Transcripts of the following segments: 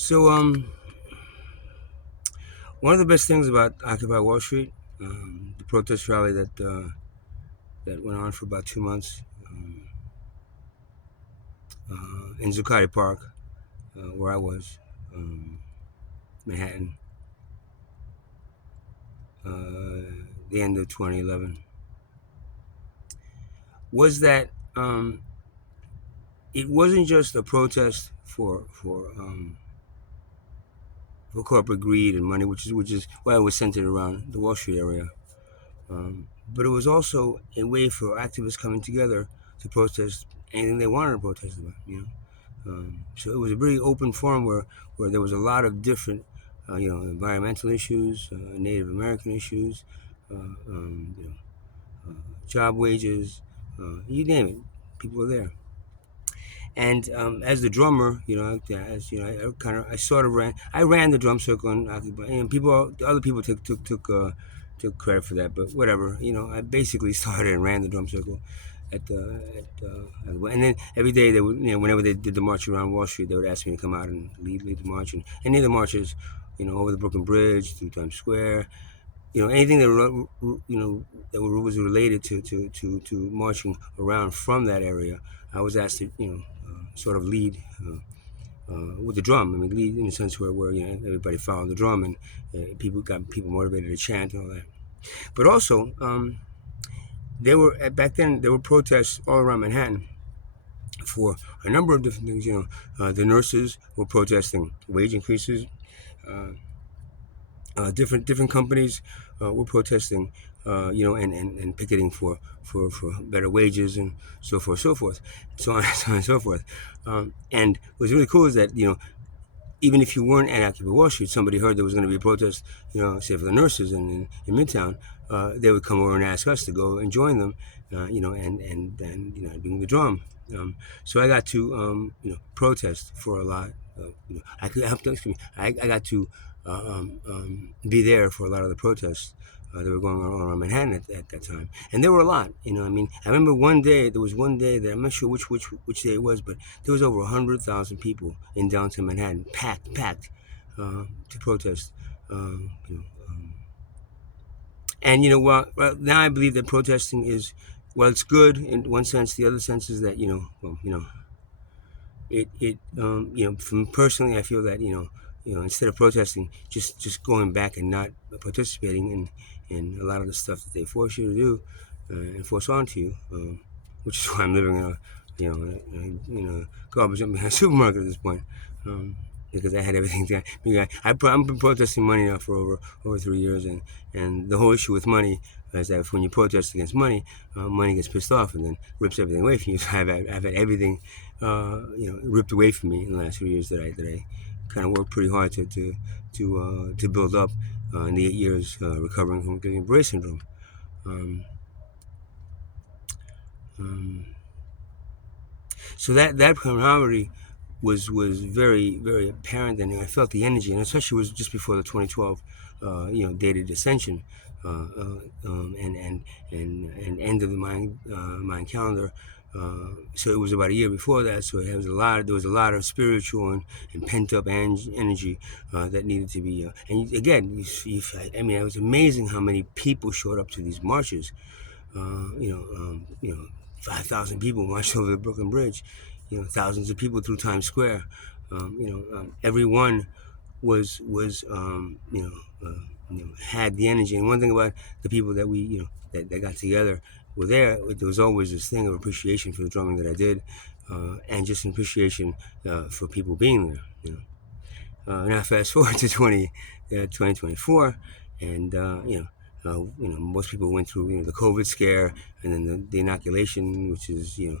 So, one of the best things about Occupy Wall Street, the protest rally that went on for about 2 months in Zuccotti Park, where I was, um, Manhattan, the end of 2011, was that it wasn't just a protest for corporate greed and money, which is why it was centered around the Wall Street area. But it was also a way for activists coming together to protest anything they wanted to protest about. So it was a very open forum where there was a lot of different, environmental issues, Native American issues, uh, um, you know, job wages, you name it. People were there. And as the drummer, I sort of ran the drum circle and occupied. And other people took credit for that, but whatever. I basically started and ran the drum circle and then every day they would, whenever they did the march around Wall Street, they would ask me to come out and lead the march. And any of the marches, over the Brooklyn Bridge, through Times Square, anything that was related to marching around from that area, I was asked to, sort of lead with the drum. I mean, lead in the sense where everybody followed the drum and people got people motivated to chant and all that. But also, there were back then there were protests all around Manhattan for a number of different things. The nurses were protesting wage increases. Uh, different companies were protesting, and picketing for better wages and so forth, so on and so forth. And what's really cool is that even if you weren't at Occupy Wall Street, somebody heard there was going to be a protest, say for the nurses in Midtown, they would come over and ask us to go and join them, and bring the drum. So I got to protest for a lot. I could have to, excuse me. I got to be there for a lot of the protests that were going on all around Manhattan at that time, and there were a lot. I mean, I remember one day there was one day that I'm not sure which day it was, but there was over 100,000 people in downtown Manhattan, packed, to protest. You know, and well, now I believe that protesting is, well, it's good in one sense. The other sense is that from personally, I feel that instead of protesting, just going back and not participating in a lot of the stuff that they force you to do and force onto you, which is why I'm living in a garbage dump behind a supermarket at this point. Because I had everything there. I've been protesting money now for over 3 years, and the whole issue with money is that when you protest against money, money gets pissed off and then rips everything away from you. So I've had everything, ripped away from me in the last few years that I kind of worked pretty hard to build up in the 8 years recovering from Gillian Brace syndrome. Um, um, so that camaraderie was very apparent, and I felt the energy, and especially it was just before the 2012 dated ascension, and end of the Mayan calendar. So it was about a year before that. So there was a lot of spiritual and pent up energy that needed to be. And again, I mean, it was amazing how many people showed up to these marches. 5,000 people marched over the Brooklyn Bridge. Thousands of people through Times Square. Everyone was had the energy. And one thing about the people that we that got together were there. There was always this thing of appreciation for the drumming that I did, and just an appreciation for people being there. Now fast forward to 2024, and most people went through the COVID scare, and then the inoculation, which is the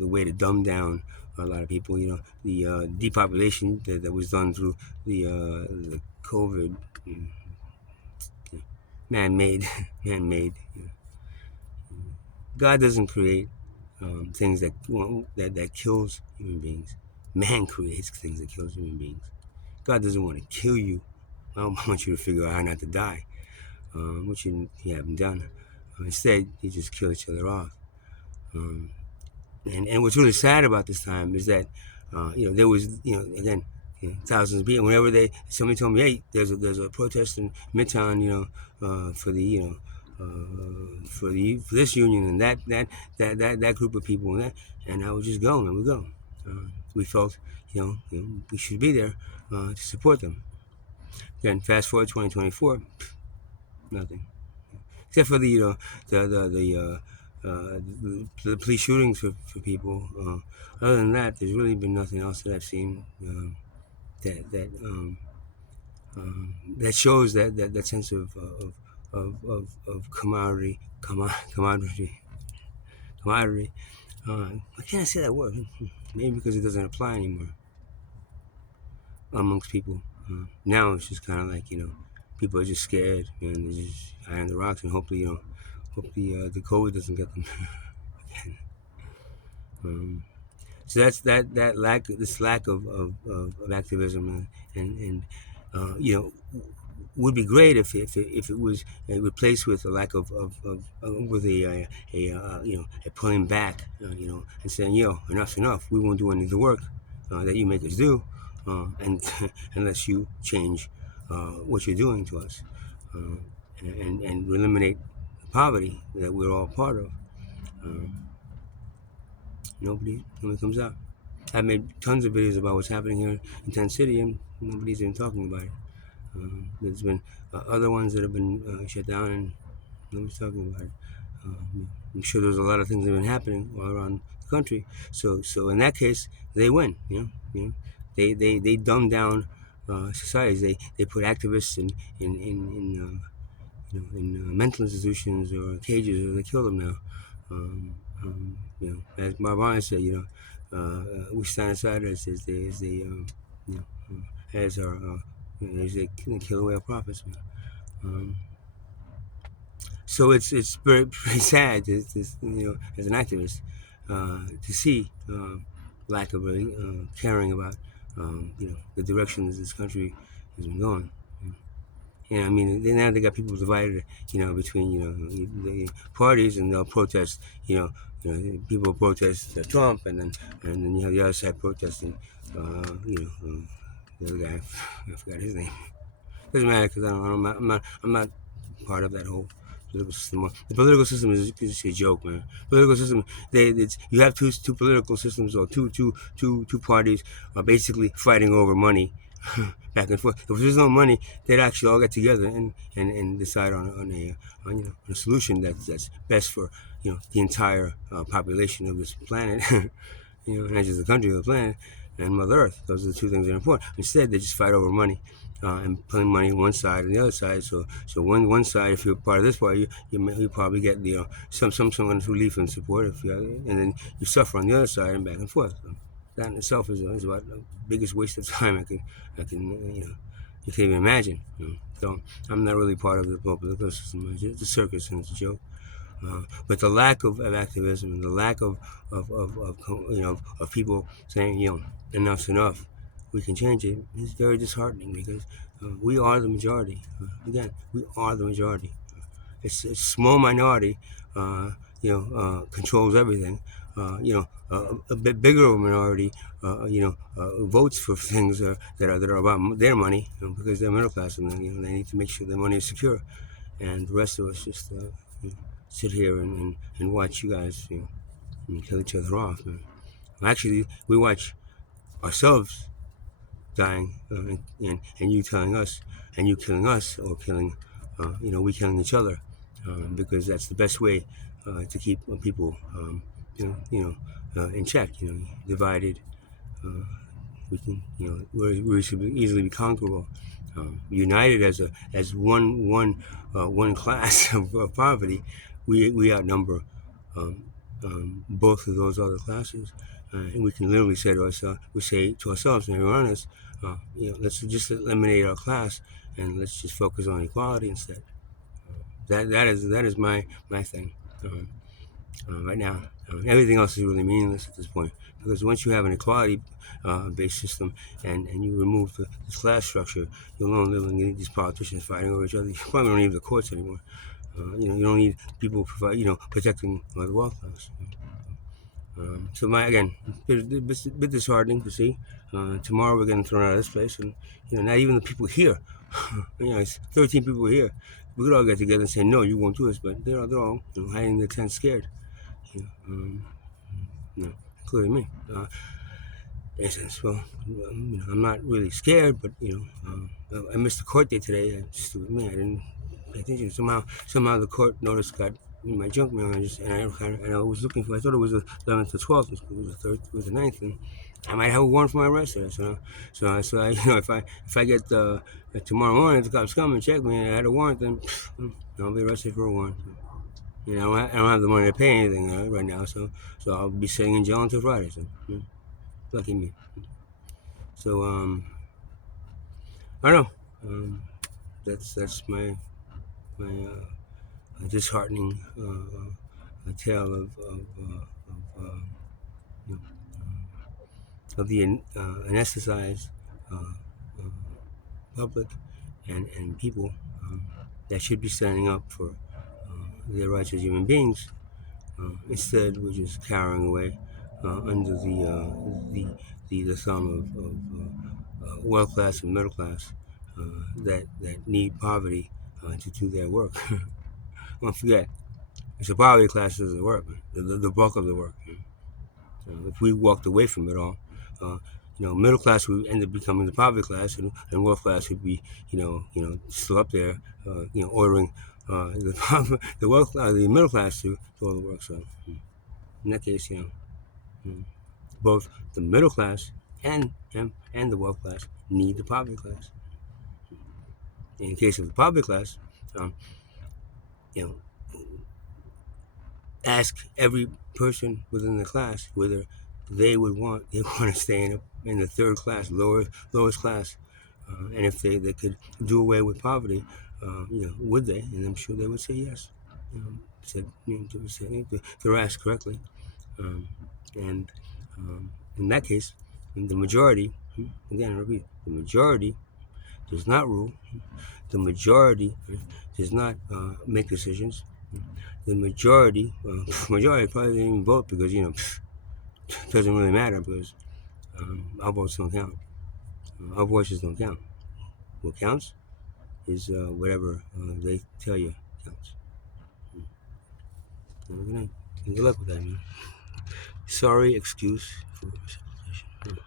way to dumb down a lot of people. The depopulation that was done through the COVID, man-made, man-made. God doesn't create things that kills human beings. Man creates things that kills human beings. God doesn't want to kill you. I want you to figure out how not to die, which you haven't done. Instead, you just kill each other off. And what's really sad about this time is that there was again thousands of people. Whenever somebody told me, hey, there's a protest in Midtown, for the for this union and that group of people, and I would just go and we would go. We felt, we should be there to support them. Then fast forward 2024, nothing except for the police shootings for people. Other than that, there's really been nothing else that I've seen that shows that sense of camaraderie. Why can't I say that word? Maybe because it doesn't apply anymore amongst people. Now it's just kind of like, people are just scared and they just hide on the rocks and hopefully, the COVID doesn't get them. um, so that's this lack of activism and would be great if it was replaced with a lack with a pulling back, and saying, enough's enough. We won't do any of the work that you make us do, and unless you change what you're doing to us, uh, and eliminate poverty that we're all part of. Um, nobody comes out. I've made tons of videos about what's happening here in Tent City, and nobody's even talking about it. There's been other ones that have been shut down, and nobody's talking about it. I'm sure there's a lot of things that have been happening all around the country. So in that case, they win. They dumb down societies. They put activists in mental institutions or cages, or they kill them now. As Marvin said, we stand aside you know, as our, as they kill away our prophets. Um, so it's pretty sad, as an activist, to see lack of really caring about, the direction that this country has been going. I mean, now they got people divided, between, the parties, and they'll protest, people protest Trump, and then you have the other side protesting, the other guy, I forgot his name. Doesn't matter because I don't, I'm not part of that whole political system. The political system is just a joke, man. Political system, you have two political systems, or two parties are basically fighting over money, back and forth. If there's no money, they'd actually all get together and decide on a solution that's best for, the entire population of this planet. Not just the country, the planet, and Mother Earth. Those are the two things that are important. Instead, they just fight over money, and putting money on one side and the other side. So one side, if you're part of this party, you probably get some relief and support, and then you suffer on the other side, and back and forth. So that in itself is about the biggest waste of time I can you can even imagine. So I'm not really part of the political system. It's a circus and it's a joke. But the lack of activism, and the lack of people saying, enough's enough, we can change it, is very disheartening, because we are the majority. Again, we are the majority. It's a small minority, controls everything. A bit bigger of a minority, votes for things that are about their money, because they're middle class, and they need to make sure their money is secure, and the rest of us just sit here and watch you guys, and kill each other off, man. Actually, we watch ourselves dying, and you telling us, and you killing us, or killing, we killing each other, because that's the best way to keep people, in check. Divided, we can, we should easily be conquerable. United as one class of poverty, we outnumber both of those other classes, and we can literally say to ourselves, and around us, let's just eliminate our class, and let's just focus on equality instead. That is my thing. Right now. Everything else is really meaningless at this point, because once you have an equality based system, and you remove the class structure, you'll no longer need these politicians fighting over each other. You probably don't need the courts anymore. You don't need people protecting the wealth class. So again, bit disheartening to see. Tomorrow we're getting thrown out of this place, and not even the people here. It's 13 people here. We could all get together and say, no, you won't do this, but they're all hiding in the tent scared. You know, including me. In a sense, well, I'm not really scared, but I missed the court date today. Stupid me, I didn't pay attention. Somehow the court notice got in my junk mail, and I was looking for. I thought it was the 11th to 12th. It was the third, it was the 9th, and I might have a warrant for my arrest today. So I, if I get tomorrow morning, the cops come and check me, and I had a warrant, then I'll be arrested for a warrant. I don't have the money to pay anything right now, so I'll be sitting in jail until Friday. So lucky me. So I don't know. That's my disheartening tale you know, of the anesthetized uh, uh, public and people that should be standing up for their rights as human beings. Instead, we're just cowering away under the thumb of world class and middle class that need poverty to do their work. Don't forget, it's the poverty class that does the work, the bulk of the work. If we walked away from it all, uh, middle class would end up becoming the poverty class, and world class would be, still up there, ordering the middle class to do all the work. So in that case, both the middle class and the world class need the poverty class. In the case of the poverty class, um, you know, ask every person within the class whether they want to stay in the third class, lowest class, and if they could do away with poverty, would they? And I'm sure they would say yes. Said, if they're asked correctly, um, and in that case, the majority, again, I repeat, the majority does not rule. The majority does not make decisions. The majority probably didn't even vote because it doesn't really matter because our votes don't count. Our voices don't count. What counts is whatever they tell you counts. Good night. Good luck with that, man. Sorry excuse for civilization.